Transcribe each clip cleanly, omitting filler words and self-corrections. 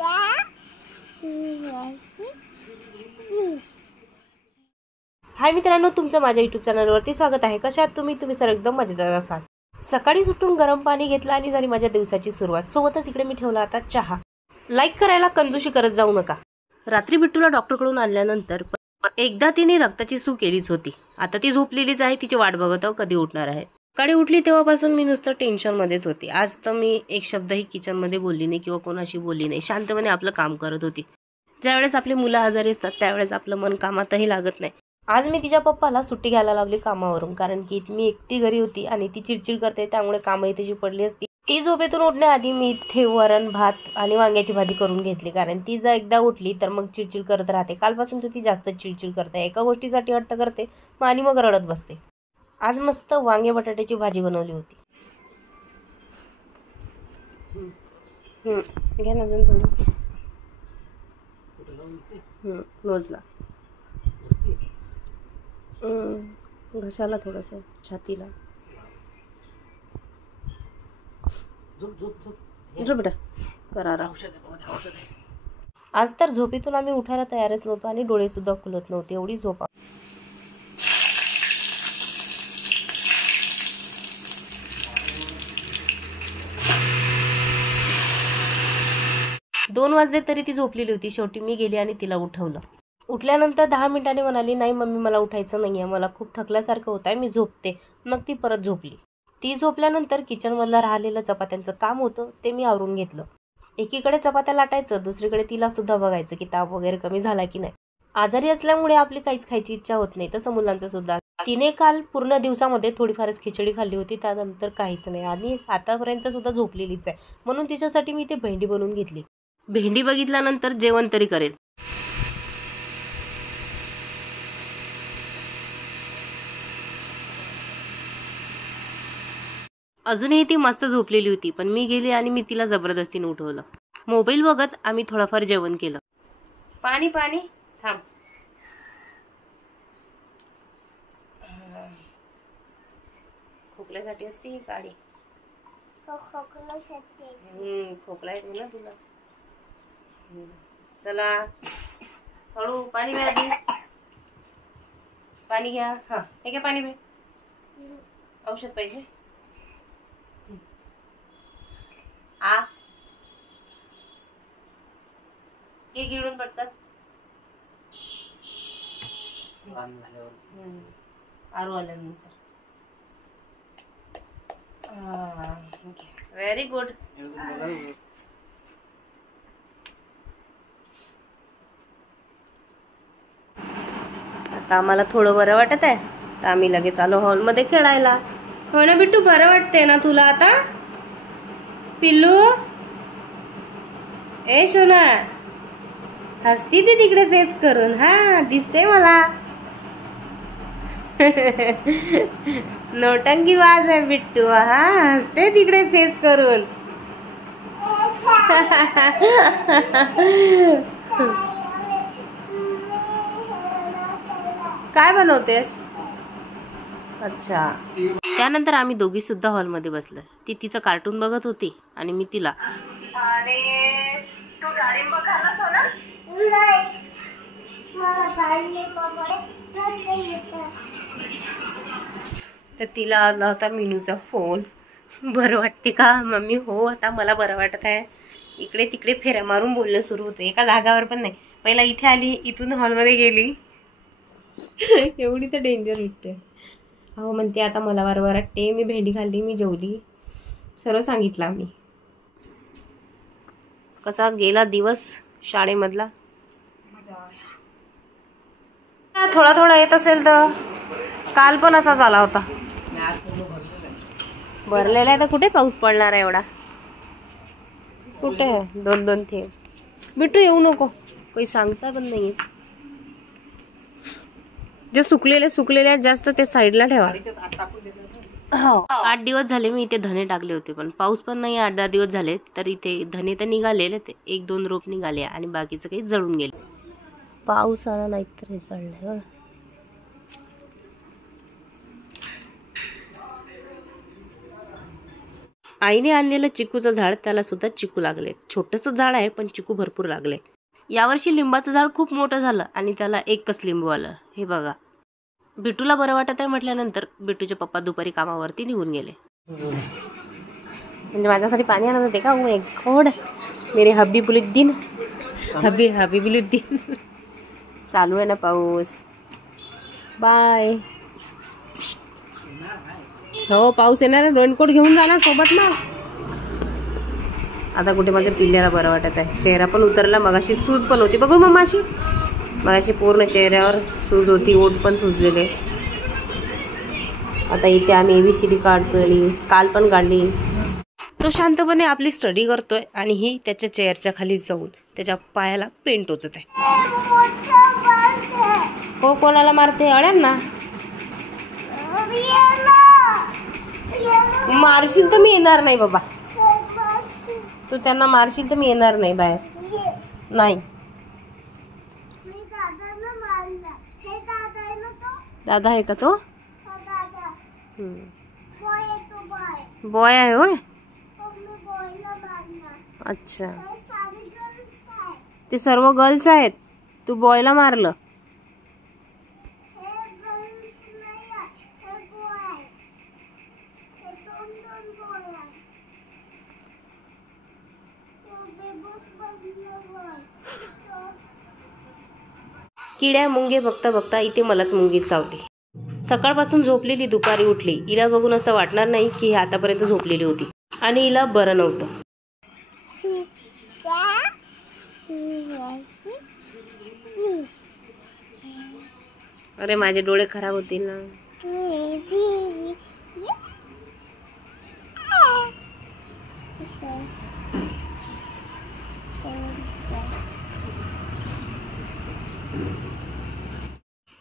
हाय मित्रांनो, तुमचं माझ्या यूट्यूब चॅनलवरती स्वागत आहे। कशा आहात तुम्ही सर एकदम मजेदार असाल। सकाळी उठून गरम पाणी घेतलं आणि झाली माझ्या दिवसाची सुरुवात। सोबतच इकडे मी ठेवला आता चहा। लाईक करायला कंजूशी करत जाऊ नका। रात्री बिट्टूला डॉक्टरकडून आणल्यानंतर एकदा तिने रक्ताची सू केलीच होती। आता ती झोपलेलीच आहे, तिची वाट बघत आहो कधी उठणार आहे। सकाळी उठली तेव्हापासून मी नुसतं टेन्शन मध्येच होती। आज तर मी एक शब्दही किचन मध्ये बोलली नाही किंवा कोणाशी बोलली नाही, शांतपणे आपलं काम करत होती। ज्यावेळेस आपली मुलं आजारी असतात त्यावेळेस आपलं मन कामातही लागत नाही। आज मी तिच्या पप्पाला सुट्टी घ्यायला लावली कामावरून, कारण की मी एकटी घरी होती आणि ती चिडचिड करते, त्यामुळे कामही तिची पडली असती। ती झोपेतून उठण्याआधी मी इथे वरण भात आणि वांग्याची भाजी करून घेतली, कारण ती जर एकदा उठली तर मग चिडचिड करत राहते। कालपासून ती जास्त चिडचिड करते, एका गोष्टीसाठी हट्ट करते आणि मग रडत बसते। आज मस्त वांगे बटाट्याची भाजी बनवली होती। घ्या ना अजून थोडी। नोजला घशाला थोडस, छातीला। झोप बेटा, करारा। आज तर झोपेतून आम्ही उठायला तयारच नव्हतो आणि डोळे सुद्धा खुलत नव्हते, एवढी झोप। 2 वाजले तरी ती झोपलेली होती। शेवटी मी गेली आणि तिला उठवलं। उठल्यानंतर 10 मिनिटांनी म्हणाली, नाही मम्मी मला उठायचं नाहीये, मला खूप थकल्यासारखं होत आहे, मी झोपते। मग ती परत झोपली। ती झोपल्यानंतर किचन मधलं राहिलेलं चपात्यांचं काम होतं ते मी आवरून घेतलं। एकीकडे चपात्या लाटायचं, दुसरीकडे तिला सुद्धा बघायचं की ताप वगैरे कमी झाला की नाही। आजारी असल्यामुळे आपली काहीच खायची इच्छा होत नाही, तसं मुलांचं सुद्धा। तिने काल पूर्ण दिवसामध्ये थोडीफारच खिचडी खाल्ली होती, त्यानंतर काहीच नाही आणि आतापर्यंत सुद्धा झोपलेलीच आहे। म्हणून तिच्यासाठी मी ते भेंडी बनवून घेतली। भेंडी बघितल्यानंतर जेवण तरी करेल। अजूनही ती मस्त झोपलेली होती, पण मी गेली आणि मी तिला जबरदस्तीने उठवलं। मोबाईल बघत आम्ही थोडाफार जेवण केलं। पाणी पाणी थांब। खोकल्यासाठी असते ही काडी। खोकला येतो ना तुला। चला हळू, पाणी घ्या आधी, पाणी घ्या। हा हे घ्या पाणी, औषध पाहिजे। हे गिळून पटकन। आरू आल्यानंतर व्हेरी गुड। आता आम्हाला थोडं बरं वाटत आहे, तर आम्ही लगेच आलो हॉलमध्ये खेळायला। हो ना बिट्टू, बरं वाटतंय ना तुला आता? पिल्लू ए शोना, हसती ती तिकडे फेस करून। हा दिसते मला। नोटंकी वाज आहे बिट्टू, हा हसते तिकडे फेस करून। काय बनवतेस? अच्छा। त्यानंतर आम्ही दोघी सुद्धा हॉलमध्ये बसलो। ती तिचं कार्टून बघत होती आणि मी तिला। अरे तू डाळिंब खाल्लं हो ना? नाही मला डाळिंब तर तिला आला होता मिनूचा फोन। बरं वाटते का मम्मी? हो आता मला बरं वाटत आहे। इकडे तिकडे फेऱ्या मारून बोलणं सुरू होतं, एका जागावर पण नाही। पहिला इथे आली, इथून हॉलमध्ये गेली। एवढी तर डेंजर उठते। हो म्हणते आता मला बरं वाटते, मी भेंडी खाल्ली, मी जेवली, सर्व सांगितलं आम्ही। कसा गेला दिवस शाळेमधला? थोडा थोडा येत असेल तर काल पण असाच आला होता। भरलेला आहे तर कुठे पाऊस पडणार आहे एवढा? कुठे 2-2 थेंब। बिट्टू येऊ नको, काही सांगता पण नाही। जे सुकलेले जास्त ते साईडला ठेवा। हो 8 दिवस झाले मी इथे धने टाकले होते, पण पाऊस पण नाही। 8-10 दिवस झाले तर इथे धने तर निघालेले, ते 1-2 रोप निघाले आणि बाकीचं काही जळून गेले। पाऊस आला नाही तर हे जळले। आईने आणलेलं चिकूचं झाड, त्याला सुद्धा चिकू लागले. छोटंसं झाड आहे पण चिकू भरपूर लागले. यावर्षी लिंबाचं झाड खूप मोठं झालं आणि त्याला एकच लिंबू आलं. हे बघा. बिटूला बरं वाटत आहे म्हटल्यानंतर बिटूचे पप्पा दुपारी कामावरती निघून गेले. म्हणजे माझ्यासाठी पाणी आणत होते का? ओ गॉड, मेरे हबीबुद्दीन, हबीबुद्दीन. चालू आहे ना पाऊस. बाय. हो पाऊस येणार, रेनकोट घेऊन जाणार सोबत ना. आता कुठे माझ्या पिल्ल्याला बरं वाटत आहे. चेहरा पण उतरला. मगाशी सूज पण होती बघू मम्माची. मगाशी पूर्ण चेहऱ्यावर सूज होती, ओठ पण सुजलेले. आता इथे आम्ही ABCD काढतोय. काल पण काढली. तो शांतपणे आपली स्टडी करतोय आणि ही त्याच्या चेअरच्या खाली जाऊन त्याच्या पायाला पेंट टोचत आहे. हो कोणाला मारते? अड्यांना मारशील तर मी येणार नाही बाबा. तू त्यांना मारशील तर मी येणार नाही बाहेर. नाही दादा आहे का तो? बॉय आहे होय. अच्छा, ते सर्व गर्ल्स आहेत. तू बॉयला मारलं. किड्या मुंगे बघता बघता इथे मलाच मुंगीत चावली. सकाळपासून झोपलेली दुपारी उठली. हिला बघून असं वाटणार नाही की ही आतापर्यंत झोपलेली होती आणि हिला बरं नव्हतं. अरे माझे डोळे खराब होतील ना.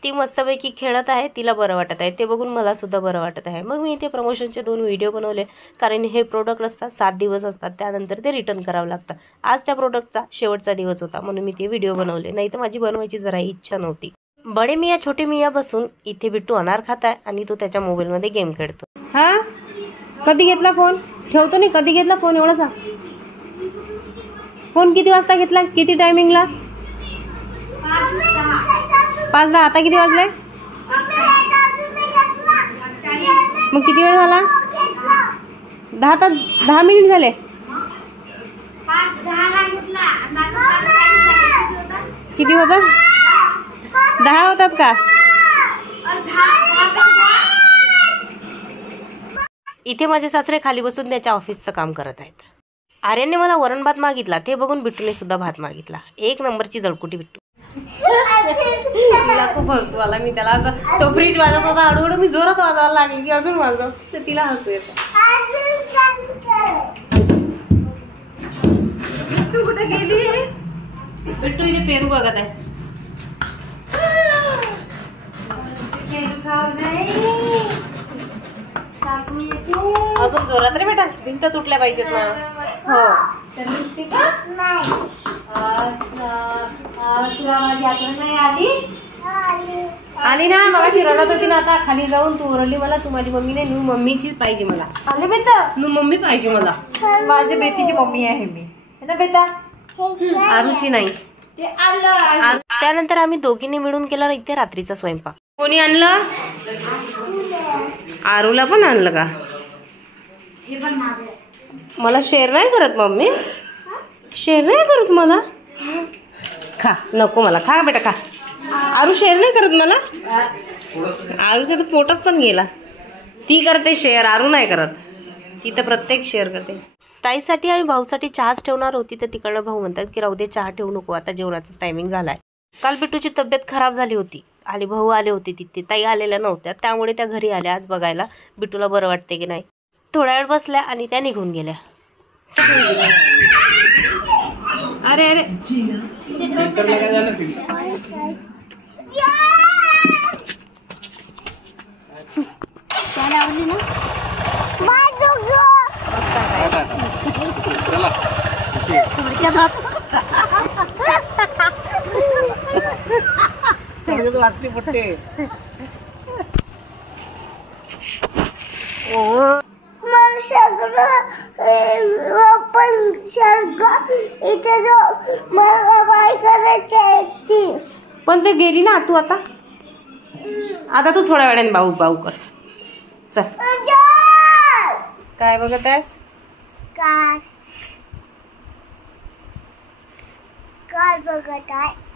ती मस्तपैकी खेळत आहे. तिला बरं वाटत आहे. ते बघून मला सुद्धा बरं वाटत आहे. मग मी इथे प्रमोशनचे 2 व्हिडिओ बनवले. कारण हे प्रोडक्ट असतात 7 दिवस असतात, त्यानंतर ते रिटर्न करावं लागतं. आज त्या प्रोडक्टचा शेवटचा दिवस होता म्हणून मी ते व्हिडिओ बनवले. नाही तर माझी बनवायची जरा इच्छा नव्हती. बडे मिया छोटे मिया बसून इथे बिट्टू अनार खात आहे आणि तो त्याच्या मोबाईलमध्ये गेम खेळतो. हा कधी घेतला फोन? ठेवतो नाही. कधी घेतला फोन एवढं सांग. फोन किती वाजता घेतला? किती टायमिंगला? 5:10. आता किती वाजले? मग किती वेळ झाला? 10 मिनिट झाले. किती होता? 10 होतात का? इथे माझे सासरे खाली बसून त्याच्या ऑफिसचं काम करत आहेत. आर्यनने मला वरण भात मागितला. ते बघून बिट्टूने सुद्धा भात मागितला. 1 नंबरची जळकुटी बिट्टू. तिला खूप हसू आला. मी त्याला असं तो फ्रीज वाजत होता हळूहळू मी जोरात वाजवायला लागली की अजून वाजव, तर तिला हसू येतं. तू कुठे गेली? बिट्टू इथे पेरू बघत आहे. अजून जोरात रे बेटा, भिंत तुटल्या पाहिजेत ना. हो आली ना. मगाशी रडत होती ना. आता खाली जाऊन तू ओरडली मला. तू माझी मम्मी नाही, नू मम्मीचीच पाहिजे मला. आले बेटा, नू मम्मी पाहिजे मला. माझ्या बेटीची मम्मी आहे मी ना बेटा, आरूची नाही. त्यानंतर आम्ही दोघींनी मिळून केला इथे रात्रीचा स्वयंपाक. कोणी आणलं? आरूला पण आणलं का? मला शेअर नाही करत मम्मी. शेअर नाही करत मला. खा नको मला. खा बेटा खा. आरू शेअर नाही करत मला. आरूच्या तर पोटात पण गेला. ती करते शेअर, आरू नाही करत. ती तर प्रत्येक शेअर करते. ताईसाठी आणि भाऊसाठी चहाच ठेवणार होती तर तिकडनं भाऊ म्हणतात की राहू दे चहा ठेवू नको, आता जेवणाचाच टायमिंग झालाय. काल बिट्टूची तब्येत खराब झाली होती आणि भाऊ आले होते तिथे. ताई आलेल्या नव्हत्या त्यामुळे त्या घरी आल्या आज बघायला बिट्टूला बरं वाटते की नाही. थोड्या वेळ बसल्या आणि त्या निघून गेल्या. अरे अरे आवडली ना. पण स्वर्ग इथे जो मला बाय करायची. पण ते गेली ना तू आता. आता तू थोड्या वेळाने बाऊ बाऊ कर. चल. काय बघत आहेस? कार कार बघत आहे.